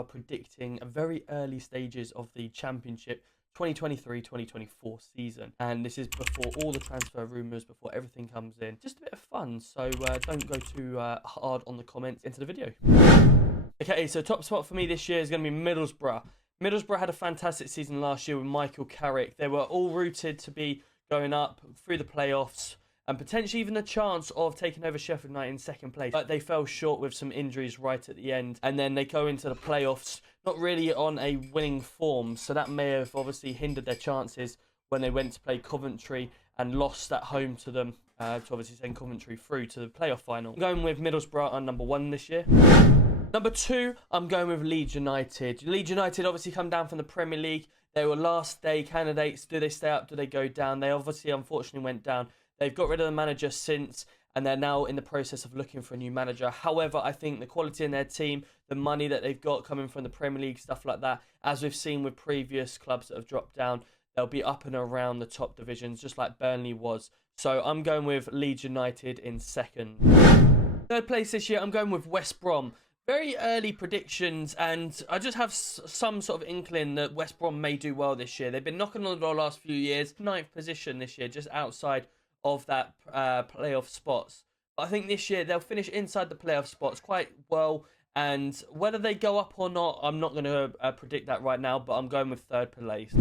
are predicting a very early stages of the Championship 2023-2024 season, and this is before all the transfer rumours, before everything comes in. Just a bit of fun, so don't go too hard on the comments. Into the video. Okay, so top spot for me this year is going to be Middlesbrough. Middlesbrough had a fantastic season last year with Michael Carrick. They were all rooted to be going up through the playoffs and potentially even a chance of taking over Sheffield United in second place. But they fell short with some injuries right at the end. And then they go into the playoffs not really on a winning form. So that may have obviously hindered their chances when they went to play Coventry and lost at home to them to obviously send Coventry through to the playoff final. I'm going with Middlesbrough on number 1 this year. Number 2, I'm going with Leeds United. Leeds United obviously come down from the Premier League. They were last day candidates. Do they stay up? Do they go down? They obviously, unfortunately, went down. They've got rid of the manager since, and they're now in the process of looking for a new manager. However, I think the quality in their team, the money that they've got coming from the Premier League, stuff like that, as we've seen with previous clubs that have dropped down, they'll be up and around the top divisions, just like Burnley was. So I'm going with Leeds United in second. Third place this year, I'm going with West Brom. Very early predictions, and I just have some sort of inkling that West Brom may do well this year. They've been knocking on the door last few years. 9th position this year, just outside of that playoff spots. But I think this year they'll finish inside the playoff spots quite well, and whether they go up or not, I'm not going to predict that right now, but I'm going with 3rd place.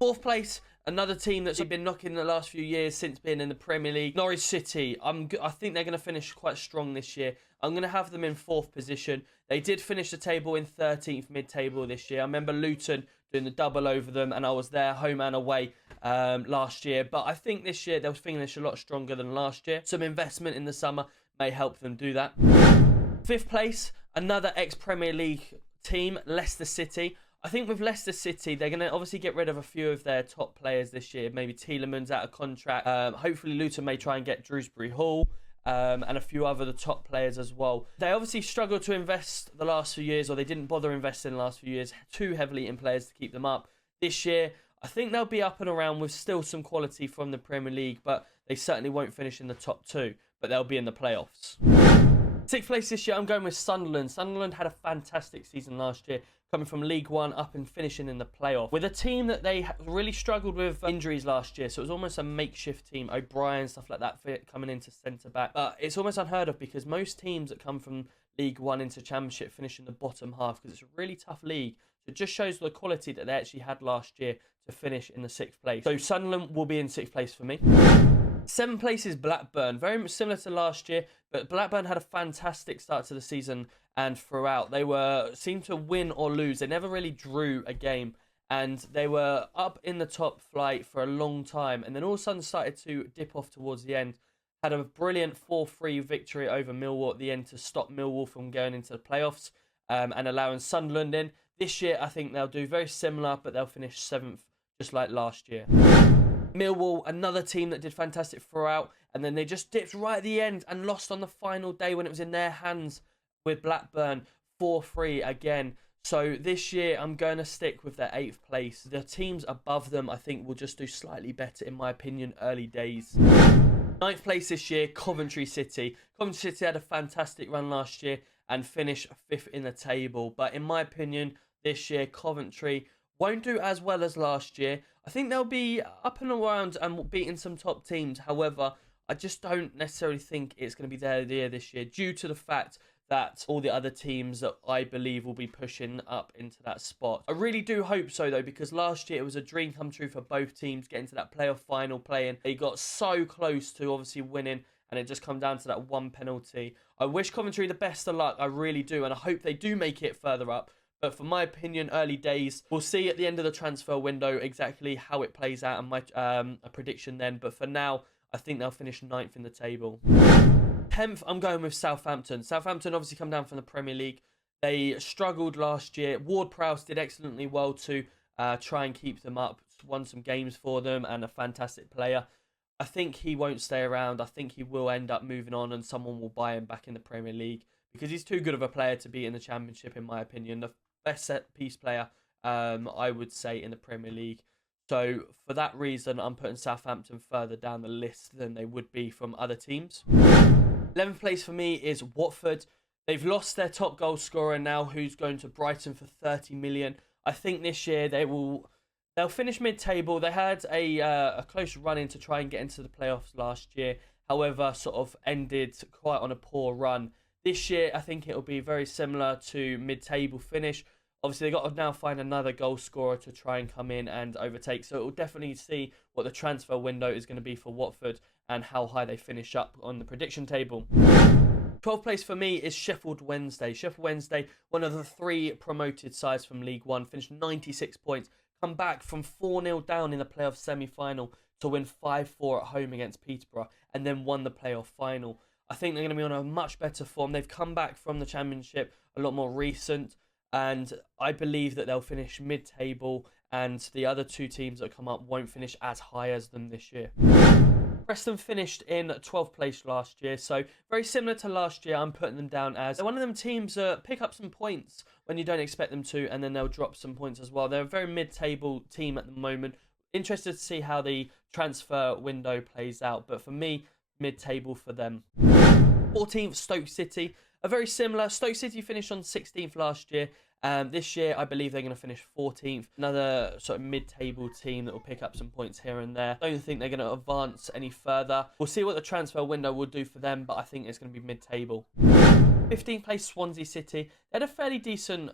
4th place, another team that's been knocking the last few years since being in the Premier League, Norwich City. I think they're going to finish quite strong this year. I'm going to have them in 4th position. They did finish the table in 13th mid-table this year. I remember Luton doing the double over them, and I was there home and away last year. But I think this year they'll finish a lot stronger than last year. Some investment in the summer may help them do that. 5th place, another ex-Premier League team, Leicester City. I think with Leicester City, they're going to obviously get rid of a few of their top players this year. Maybe Tielemans out of contract. Hopefully Luton may try and get Drewsbury Hall. And a few other the top players as well. They obviously struggled to invest the last few years, or they didn't bother investing the last few years too heavily in players to keep them up. This year, I think they'll be up and around with still some quality from the Premier League, but they certainly won't finish in the top 2, but they'll be in the playoffs. 6th place this year, I'm going with Sunderland. Sunderland had a fantastic season last year, coming from League One up and finishing in the playoff. With a team that they really struggled with injuries last year, so it was almost a makeshift team. O'Brien, stuff like that, coming into centre-back. But it's almost unheard of because most teams that come from League One into Championship finish in the bottom half because it's a really tough league. So it just shows the quality that they actually had last year to finish in the 6th place. So Sunderland will be in 6th place for me. 7th place is Blackburn, very similar to last year, but Blackburn had a fantastic start to the season, and throughout they seemed to win or lose. They never really drew a game, and they were up in the top flight for a long time, and then all of a sudden started to dip off towards the end. Had a brilliant 4-3 victory over Millwall at the end to stop Millwall from going into the playoffs and allowing Sunderland in. This year, I think they'll do very similar, but they'll finish 7th, just like last year. Millwall, another team that did fantastic throughout, and then they just dipped right at the end and lost on the final day when it was in their hands with Blackburn, 4-3 again. So this year, I'm going to stick with their 8th place. The teams above them, I think, will just do slightly better, in my opinion, early days. 9th place this year, Coventry City. Coventry City had a fantastic run last year and finished 5th in the table. But in my opinion, this year, Coventry won't do as well as last year. I think they'll be up and around and beating some top teams. However, I just don't necessarily think it's going to be their year this year due to the fact that all the other teams that I believe will be pushing up into that spot. I really do hope so, though, because last year it was a dream come true for both teams getting to that playoff final playing. They got so close to obviously winning, and it just come down to that one penalty. I wish Coventry the best of luck, I really do, and I hope they do make it further up. But for my opinion, early days, we'll see at the end of the transfer window exactly how it plays out and my a prediction then. But for now, I think they'll finish 9th in the table. 10th, I'm going with Southampton. Southampton obviously come down from the Premier League. They struggled last year. Ward-Prowse did excellently well to try and keep them up. Won some games for them and a fantastic player. I think he won't stay around. I think he will end up moving on and someone will buy him back in the Premier League because he's too good of a player to be in the Championship, in my opinion. The best set-piece player, I would say, in the Premier League. So for that reason, I'm putting Southampton further down the list than they would be from other teams. 11th place for me is Watford. They've lost their top goal scorer now, who's going to Brighton for 30 million. I think this year they'll finish mid-table. They had a close run-in to try and get into the playoffs last year. However, sort of ended quite on a poor run. This year, I think it'll be very similar to mid-table finish. Obviously, they've got to now find another goal scorer to try and come in and overtake. So it will definitely see what the transfer window is going to be for Watford and how high they finish up on the prediction table. 12th place for me is Sheffield Wednesday. Sheffield Wednesday, one of the 3 promoted sides from League One, finished 96 points, come back from 4-0 down in the playoff semi-final to win 5-4 at home against Peterborough, and then won the playoff final. I think they're going to be on a much better form. They've come back from the Championship a lot more recent, and I believe that they'll finish mid-table, and the other 2 teams that come up won't finish as high as them this year. Preston finished in 12th place last year, so very similar to last year. I'm putting them down as they're one of them teams that pick up some points when you don't expect them to, and then they'll drop some points as well. They're a very mid-table team at the moment. Interested to see how the transfer window plays out, but for me, mid-table for them. 14th, Stoke City. A very similar. Stoke City finished on 16th last year. This year, I believe they're going to finish 14th. Another sort of mid-table team that will pick up some points here and there. Don't think they're going to advance any further. We'll see what the transfer window will do for them, but I think it's going to be mid-table. 15th place, Swansea City. They had a fairly decent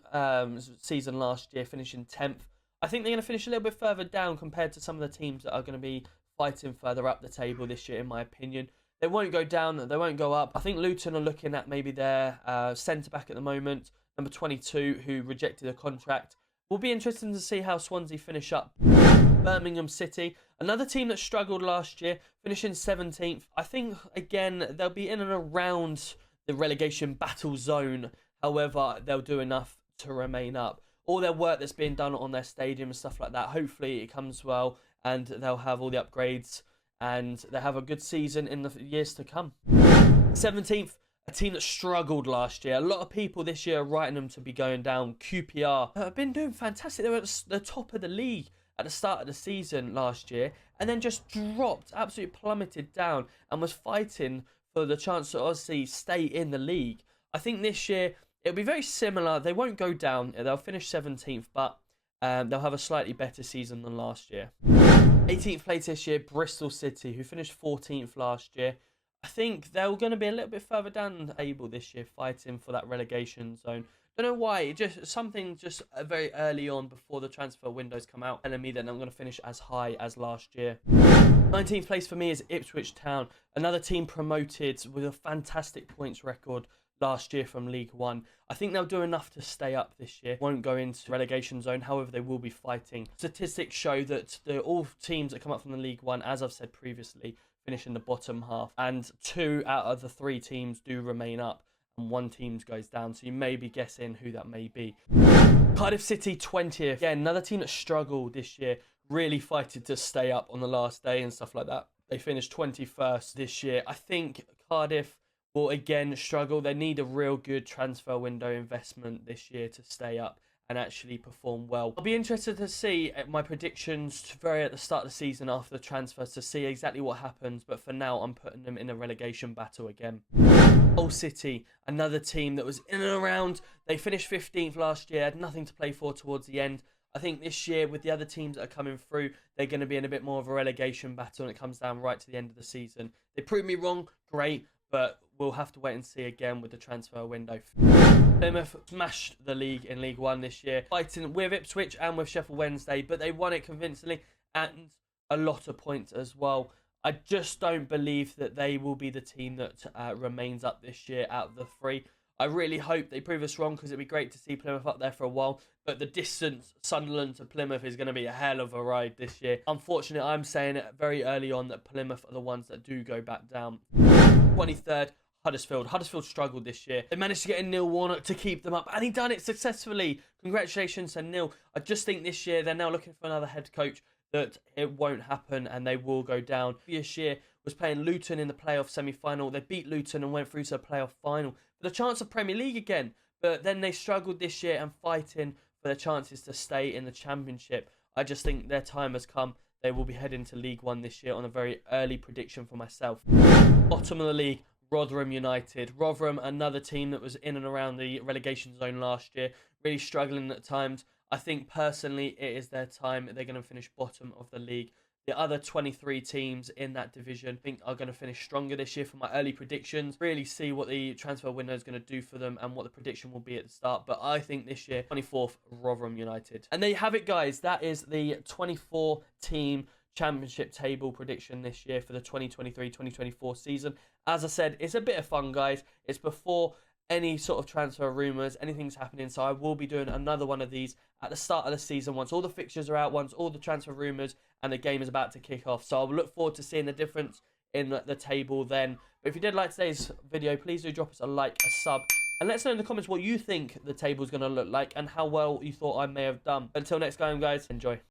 season last year, finishing 10th. I think they're going to finish a little bit further down compared to some of the teams that are going to be fighting further up the table this year, in my opinion. They won't go down, they won't go up. I think Luton are looking at maybe their centre-back at the moment, number 22, who rejected a contract. Will be interesting to see how Swansea finish up. Birmingham City, another team that struggled last year, finishing 17th. I think, again, they'll be in and around the relegation battle zone. However, they'll do enough to remain up. All their work that's being done on their stadium and stuff like that, hopefully it comes well and they'll have all the upgrades and they'll have a good season in the years to come. 17th, a team that struggled last year. A lot of people this year are writing them to be going down. QPR have been doing fantastic. They were at the top of the league at the start of the season last year and then just dropped, absolutely plummeted down and was fighting for the chance to obviously stay in the league. I think this year it'll be very similar. They won't go down. They'll finish 17th, but they'll have a slightly better season than last year. 18th place this year, Bristol City, who finished 14th last year. I think they're going to be a little bit further down the table this year, fighting for that relegation zone. Don't know why. It just something just very early on before the transfer windows come out telling me that I'm going to finish as high as last year. 19th place for me is Ipswich Town, another team promoted with a fantastic points record last year from League One. I think they'll do enough to stay up this year. Won't go into relegation zone, however they will be fighting. Statistics show that all teams that come up from the League One, as I've said previously, finish in the bottom half, and 2 out of the 3 teams do remain up and 1 team goes down, so you may be guessing who that may be. Cardiff City 20th. Again, another team that struggled this year, really fighting to stay up on the last day and stuff like that. They finished 21st this year. I think Cardiff will again struggle. They need a real good transfer window investment this year to stay up and actually perform well. I'll be interested to see my predictions very at the start of the season after the transfers to see exactly what happens, but for now I'm putting them in a relegation battle again. Hull City, another team that was in and around. They finished 15th last year, had nothing to play for towards the end. I think this year, with the other teams that are coming through, they're going to be in a bit more of a relegation battle and it comes down right to the end of the season. They proved me wrong, great, but we'll have to wait and see again with the transfer window. Plymouth smashed the league in League One this year, fighting with Ipswich and with Sheffield Wednesday, but they won it convincingly and a lot of points as well. I just don't believe that they will be the team that remains up this year out of the 3. I really hope they prove us wrong because it'd be great to see Plymouth up there for a while. But the distance, Sunderland to Plymouth, is going to be a hell of a ride this year. Unfortunately, I'm saying it very early on that Plymouth are the ones that do go back down. 23rd, Huddersfield. Huddersfield struggled this year. They managed to get in Neil Warnock to keep them up, and he done it successfully. Congratulations to Neil. I just think this year they're now looking for another head coach, that it won't happen and they will go down. This year was playing Luton in the playoff semi-final. They beat Luton and went through to a playoff final for the chance of Premier League again. But then they struggled this year and fighting for their chances to stay in the Championship. I just think their time has come. They will be heading to League One this year on a very early prediction for myself. Bottom of the league, Rotherham United. Rotherham, another team that was in and around the relegation zone last year, really struggling at times. I think personally it is their time. They're going to finish bottom of the league. The other 23 teams in that division, I think, are going to finish stronger this year for my early predictions. Really see what the transfer window is going to do for them and what the prediction will be at the start. But I think this year, 24th, Rotherham United. And there you have it, guys. That is the 24-team Championship table prediction this year for the 2023-2024 season. As I said, it's a bit of fun, guys. It's before any sort of transfer rumours, anything's happening. So I will be doing another one of these at the start of the season once all the fixtures are out, once all the transfer rumours and the game is about to kick off. So I'll look forward to seeing the difference in the table then. But if you did like today's video, please do drop us a like, a sub, and let us know in the comments what you think the table is going to look like and how well you thought I may have done. Until next time, guys, enjoy.